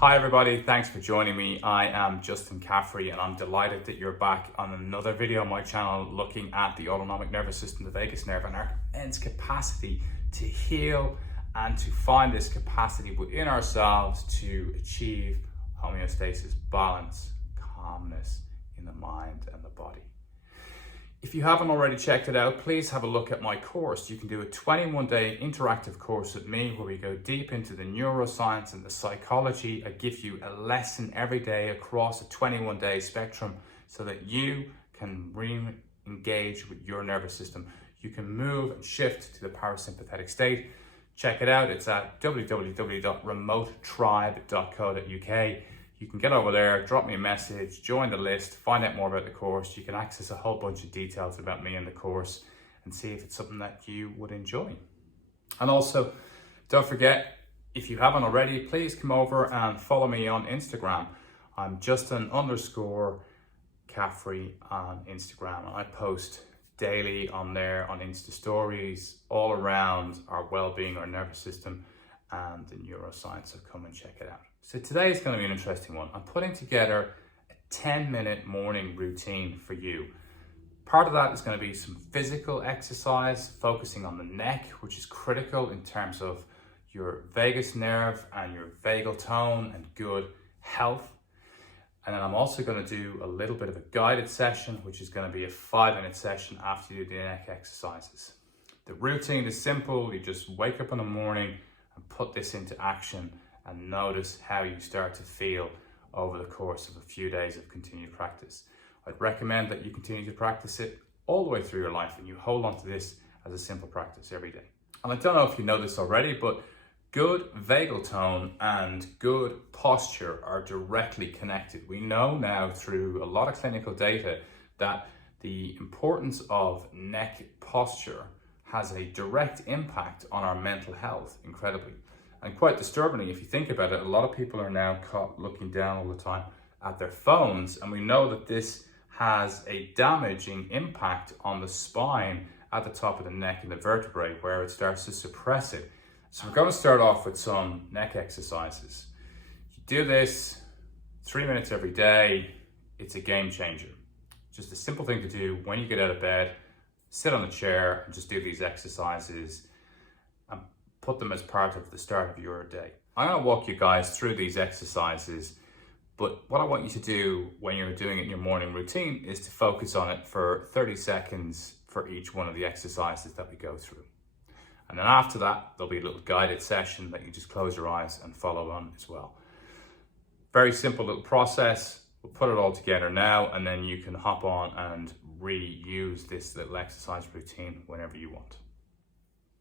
Hi everybody, thanks for joining me. I am Justin Caffrey and I'm delighted that you're back on another video on my channel looking at the autonomic nervous system, the vagus nerve, and our immense capacity to heal and to find this capacity within ourselves to achieve homeostasis, balance, calmness in the mind and the body. If you haven't already checked it out, please have a look at my course. You can do a 21-day interactive course with me where we go deep into the neuroscience and the psychology. I give you a lesson every day across a 21-day spectrum so that you can re-engage with your nervous system. You can move and shift to the parasympathetic state. Check it out. It's at www.remotetribe.co.uk. You can get over there, drop me a message, join the list, find out more about the course. You can access a whole bunch of details about me and the course and see if it's something that you would enjoy. And also, don't forget, if you haven't already, please come over and follow me on Instagram. I'm Justin_Caffrey on Instagram. And I post daily on there on Insta stories all around our well-being, our nervous system, and the neuroscience. So come and check it out. So today is going to be an interesting one. I'm putting together a 10-minute morning routine for you. Part of that is going to be some physical exercise, focusing on the neck, which is critical in terms of your vagus nerve and your vagal tone and good health. And then I'm also going to do a little bit of a guided session, which is going to be a 5-minute session after you do the neck exercises. The routine is simple. You just wake up in the morning and put this into action and notice how you start to feel over the course of a few days of continued practice. I'd recommend that you continue to practice it all the way through your life and you hold on to this as a simple practice every day. And I don't know if you know this already, but good vagal tone and good posture are directly connected. We know now through a lot of clinical data that the importance of neck posture has a direct impact on our mental health, incredibly. And quite disturbingly, if you think about it, a lot of people are now caught looking down all the time at their phones, and we know that this has a damaging impact on the spine at the top of the neck and the vertebrae, where it starts to suppress it. So we're going to start off with some neck exercises. You do this 3 minutes every day. It's a game changer. Just a simple thing to do when you get out of bed. Sit on a chair and just do these exercises and put them as part of the start of your day. I'm going to walk you guys through these exercises, but what I want you to do when you're doing it in your morning routine is to focus on it for 30 seconds for each one of the exercises that we go through. And then after that, there'll be a little guided session that you just close your eyes and follow on as well. Very simple little process. We'll put it all together now, and then you can hop on and reuse this little exercise routine whenever you want.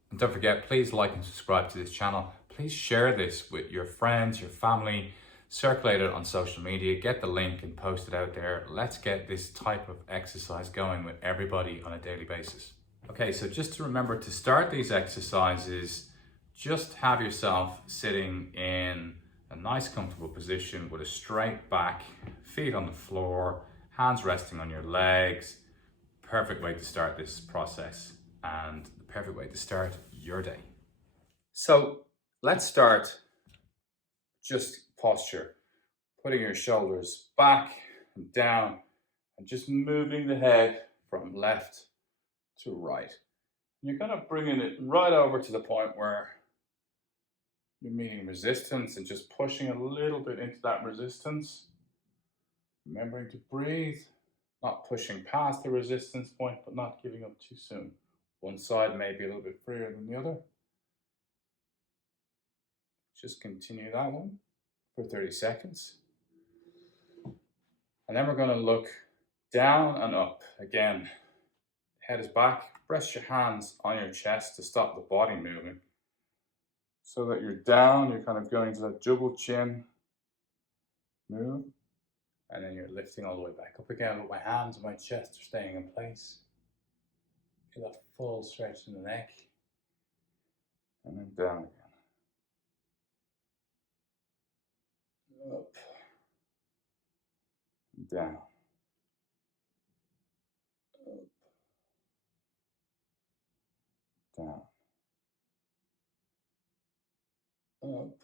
And don't forget, please like and subscribe to this channel. Please share this with your friends, your family, circulate it on social media, get the link and post it out there. Let's get this type of exercise going with everybody on a daily basis. Okay, so just to remember to start these exercises, just have yourself sitting in a nice comfortable position with a straight back, feet on the floor, hands resting on your legs. Perfect way to start this process and the perfect way to start your day. So let's start just posture, putting your shoulders back and down and just moving the head from left to right. You're kind of bringing it right over to the point where you're meeting resistance and just pushing a little bit into that resistance. Remembering to breathe, not pushing past the resistance point, but not giving up too soon. One side may be a little bit freer than the other. Just continue that one for 30 seconds. And then we're going to look down and up. Again, head is back. Rest your hands on your chest to stop the body moving. So that you're down, you're kind of going to that double chin move. And then you're lifting all the way back up again, but my hands and my chest are staying in place. Get that full stretch in the neck. And then down again. Up. Down. Up. Down. Up.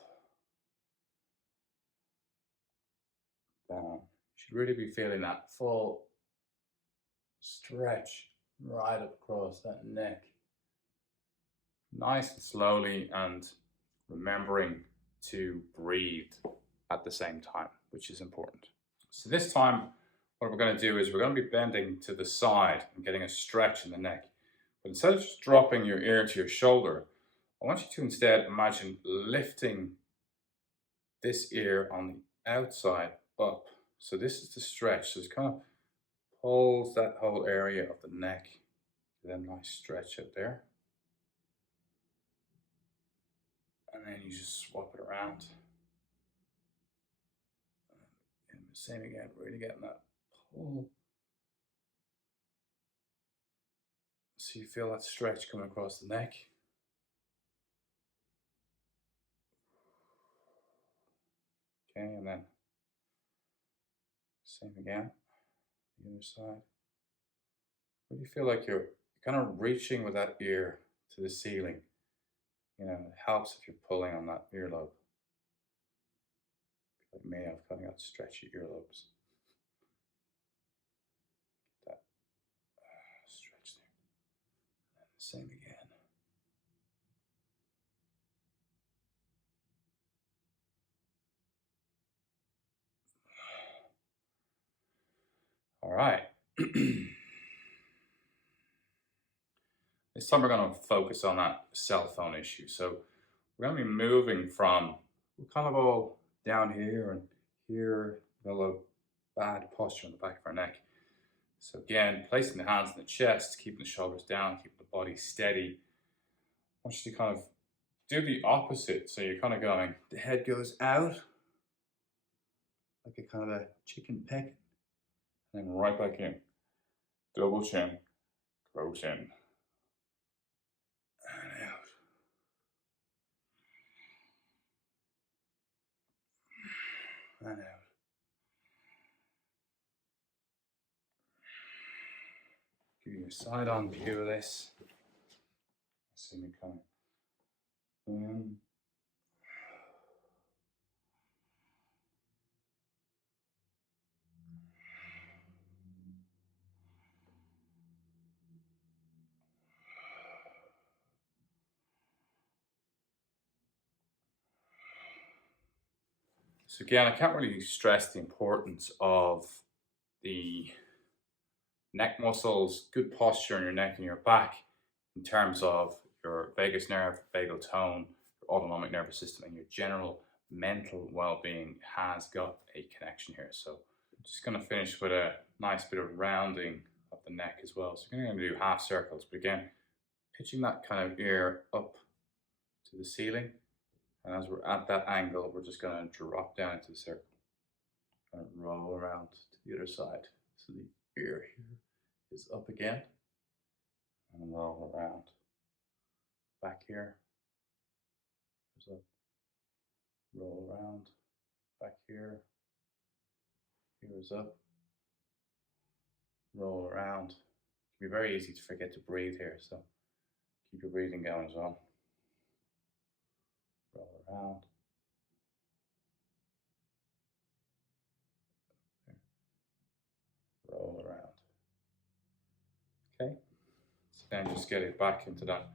should really be feeling that full stretch right across that neck. Nice and slowly, and remembering to breathe at the same time, which is important. So this time, what we're going to do is we're going to be bending to the side and getting a stretch in the neck. But instead of just dropping your ear to your shoulder, I want you to instead imagine lifting this ear on the outside up. So this is the stretch. So it kind of pulls that whole area of the neck. Get a nice stretch out there. And then you just swap it around. And the same again, really getting that pull. So you feel that stretch coming across the neck. Okay, and then same again, the other side. Really feel like you're kind of reaching with that ear to the ceiling. You know, it helps if you're pulling on that earlobe. Like me, I've kind of got stretchy earlobes. That stretch there. And same again. All right. This time we're going to focus on that cell phone issue. So we're going to be moving from, we're kind of all down here and here, a little bad posture on the back of our neck. So again, placing the hands in the chest, keeping the shoulders down, keeping the body steady. I want you to kind of do the opposite. So you're kind of going, the head goes out, like a kind of a chicken peck, and then right back in. Double chin, close in, and out. And out. Give you a side-on view of this. See me coming in. So again, I can't really stress the importance of the neck muscles, good posture in your neck and your back in terms of your vagus nerve, vagal tone, your autonomic nervous system, and your general mental well-being has got a connection here. So I'm just going to finish with a nice bit of rounding of the neck as well. So we're going to do half circles, but again, pitching that kind of ear up to the ceiling. And as we're at that angle, we're just going to drop down into the circle and roll around to the other side. So the ear here is up again and roll around. Back here is up, roll around. Back here, here is up, roll around. It can be very easy to forget to breathe here, so keep your breathing going as well. Roll around. Roll around. Okay, so then just get it back into that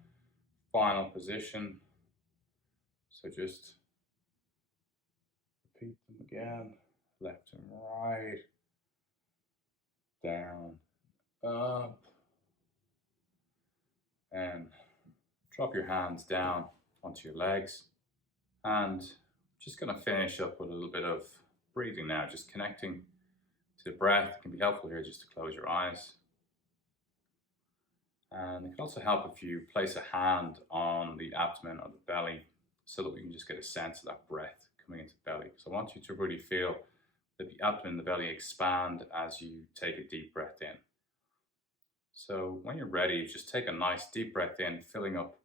final position. So just repeat them again, left and right, down, up, and drop your hands down onto your legs. And just going to finish up with a little bit of breathing now, just connecting to the breath. It can be helpful here just to close your eyes. And it can also help if you place a hand on the abdomen or the belly so that we can just get a sense of that breath coming into the belly. So I want you to really feel that the abdomen and the belly expand as you take a deep breath in. So when you're ready, just take a nice deep breath in, filling up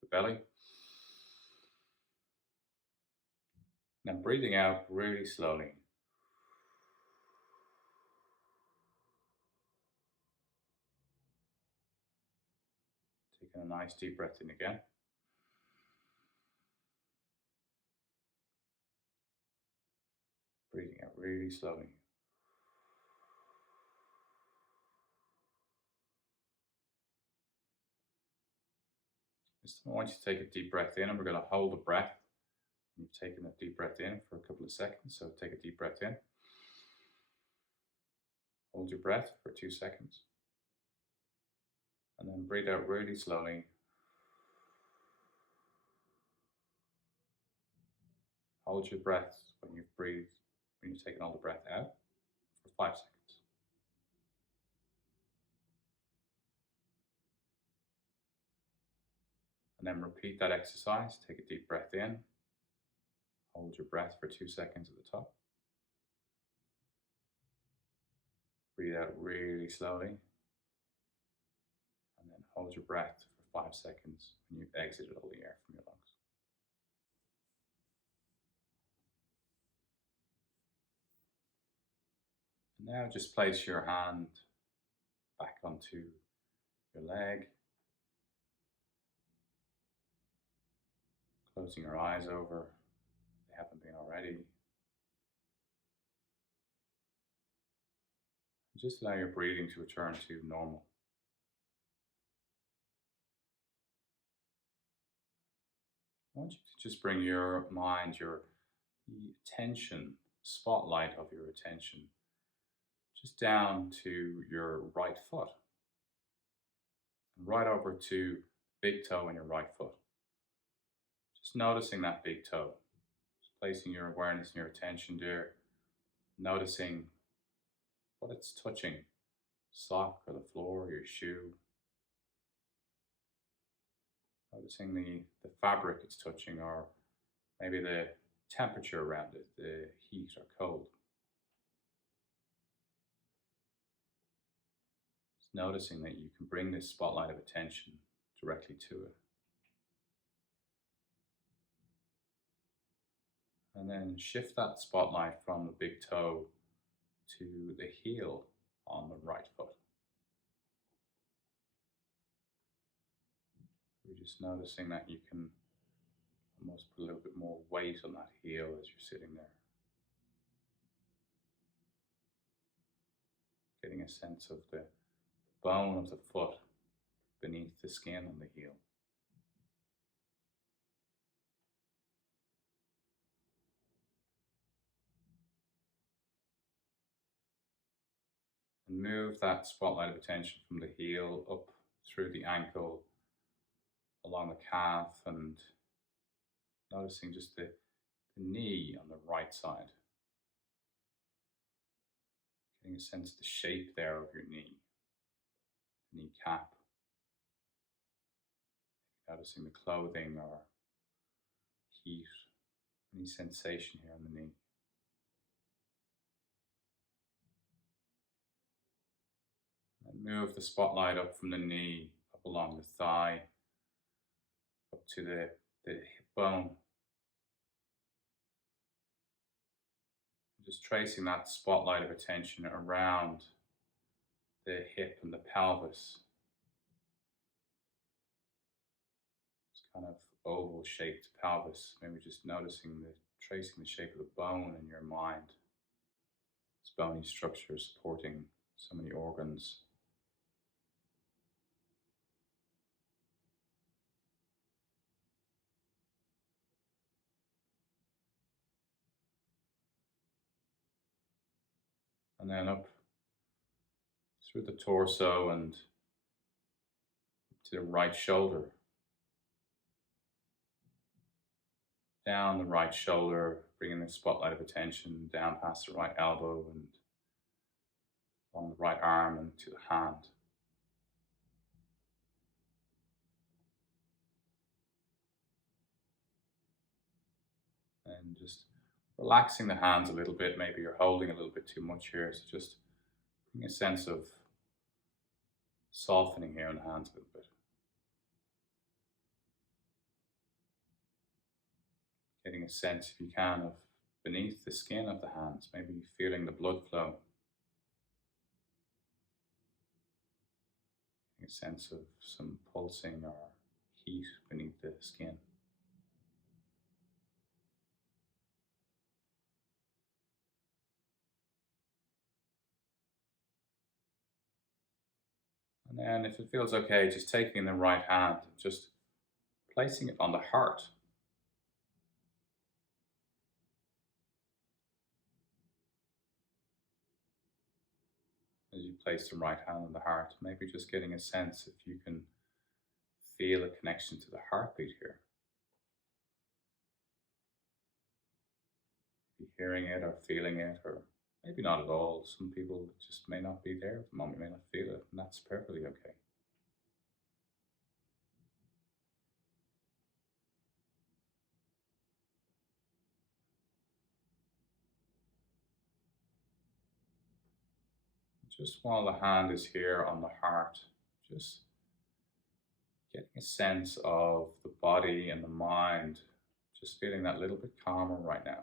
the belly. And breathing out really slowly. Taking a nice deep breath in again. Breathing out really slowly. I want you to take a deep breath in, and we're going to hold the breath. You've taken a deep breath in for a couple of seconds, so take a deep breath in. Hold your breath for 2 seconds. And then breathe out really slowly. Hold your breath when you've breathed, when you've taken all the breath out for 5 seconds. And then repeat that exercise. Take a deep breath in. Hold your breath for 2 seconds at the top. Breathe out really slowly. And then hold your breath for 5 seconds when you've exited all the air from your lungs. And now just place your hand back onto your leg, closing your eyes over if they haven't been already. Just allow your breathing to return to normal. I want you to just bring your mind, your attention, spotlight of your attention, just down to your right foot, and right over to big toe in your right foot. Just noticing that big toe, just placing your awareness and your attention there, noticing what it's touching, sock or the floor or your shoe. Noticing the fabric it's touching, or maybe the temperature around it, the heat or cold. Just noticing that you can bring this spotlight of attention directly to it. And then shift that spotlight from the big toe to the heel on the right foot. You're just noticing that you can almost put a little bit more weight on that heel as you're sitting there. Getting a sense of the bone of the foot beneath the skin on the heel. And move that spotlight of attention from the heel up through the ankle, along the calf, and noticing just the knee on the right side. Getting a sense of the shape there of your knee, kneecap. Noticing the clothing or heat, any sensation here on the knee. And move the spotlight up from the knee, up along the thigh, up to the hip bone. Just tracing that spotlight of attention around the hip and the pelvis. It's kind of oval shaped pelvis. Maybe just noticing tracing the shape of the bone in your mind. This bony structure supporting so many organs. And then up through the torso and to the right shoulder. Down the right shoulder, bringing the spotlight of attention down past the right elbow and along the right arm and to the hand. And just relaxing the hands a little bit. Maybe you're holding a little bit too much here, so just bring a sense of softening here in the hands a little bit. Getting a sense, if you can, of beneath the skin of the hands, maybe feeling the blood flow. Getting a sense of some pulsing or heat beneath the skin. And then if it feels okay, just taking the right hand, just placing it on the heart. As you place the right hand on the heart, maybe just getting a sense if you can feel a connection to the heartbeat here. Be hearing it or feeling it, or maybe not at all. Some people just may not be there at the moment, may not feel it, and that's perfectly okay. Just while the hand is here on the heart, just getting a sense of the body and the mind, just feeling that little bit calmer right now.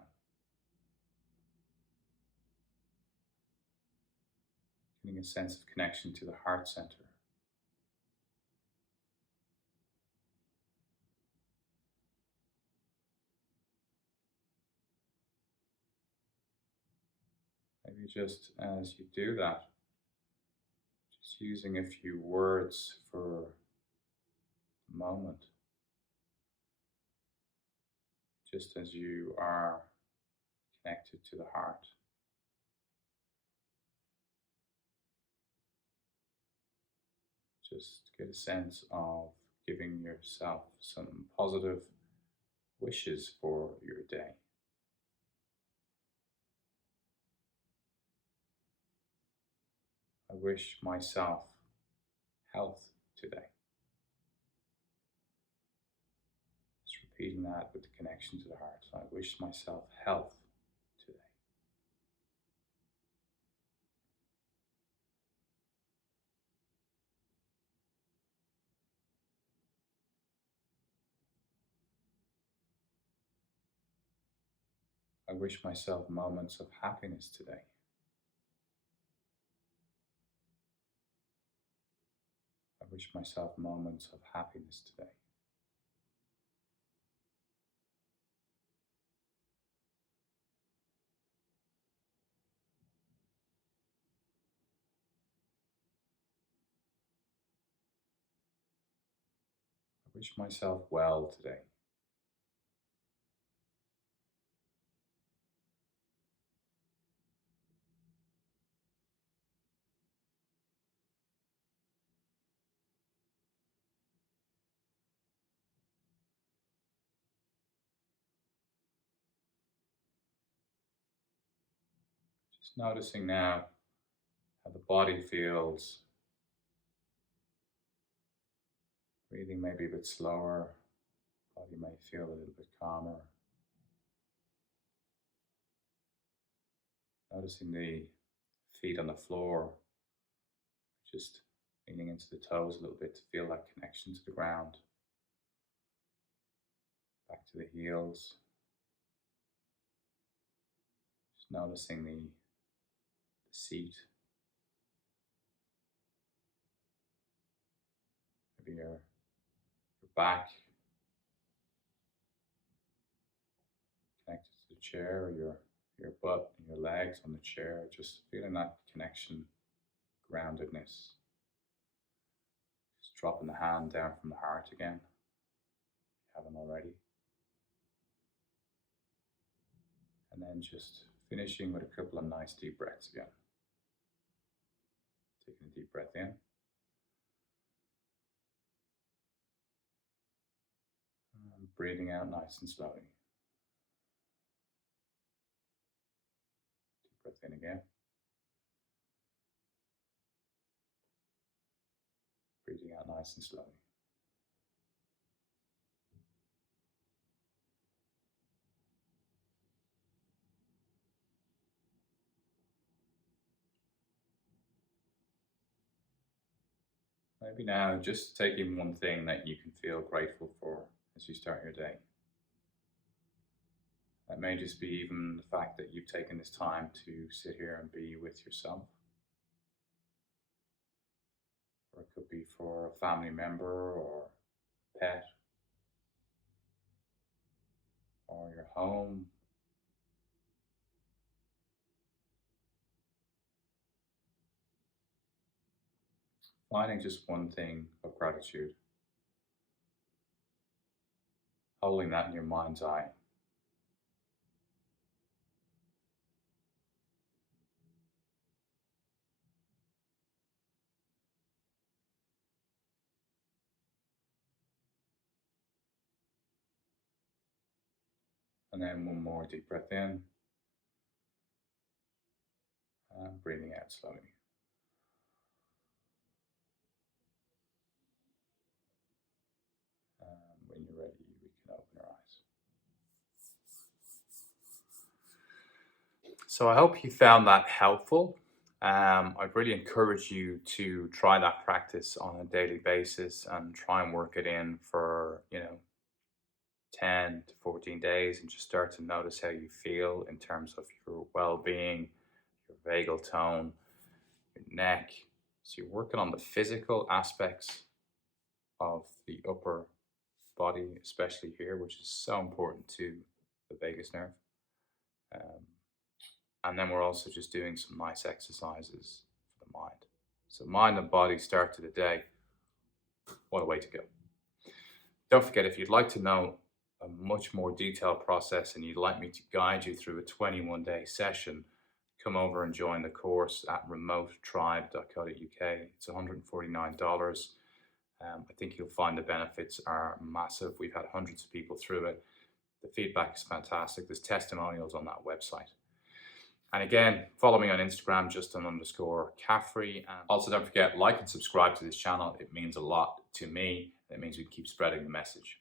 Getting a sense of connection to the heart center. Maybe just as you do that, just using a few words for the moment, just as you are connected to the heart. Just get a sense of giving yourself some positive wishes for your day. I wish myself health today. Just repeating that with the connection to the heart. So I wish myself health today. I wish myself moments of happiness today. I wish myself moments of happiness today. I wish myself well today. Just noticing now how the body feels. Breathing may be a bit slower. Body may feel a little bit calmer. Noticing the feet on the floor, just leaning into the toes a little bit to feel that connection to the ground. Back to the heels. Just noticing the seat. Maybe your back connected to the chair, or your butt and your legs on the chair. Just feeling that connection, groundedness. Just dropping the hand down from the heart again, if you haven't already. And then just finishing with a couple of nice deep breaths again. Taking a deep breath in. And breathing out nice and slowly. Deep breath in again. Breathing out nice and slowly. Maybe now just taking one thing that you can feel grateful for as you start your day. That may just be even the fact that you've taken this time to sit here and be with yourself. Or it could be for a family member or a pet or your home. Finding just one thing of gratitude. holding that in your mind's eye. And then one more deep breath in and breathing out slowly. When you're ready, we can open your eyes. So I hope you found that helpful. I'd really encourage you to try that practice on a daily basis and try and work it in for, 10 to 14 days and just start to notice how you feel in terms of your well-being, your vagal tone, your neck. So you're working on the physical aspects of the upper body, especially here, which is so important to the vagus nerve. And then we're also just doing some nice exercises for the mind. So mind and body start to the day. What a way to go. Don't forget, if you'd like to know a much more detailed process and you'd like me to guide you through a 21-day session, come over and join the course at remotetribe.co.uk. It's $149. I think you'll find the benefits are massive. We've had hundreds of people through it. The feedback is fantastic. There's testimonials on that website. And again, follow me on Instagram, Justin_Caffrey. And also don't forget, like and subscribe to this channel. It means a lot to me. It means we keep spreading the message.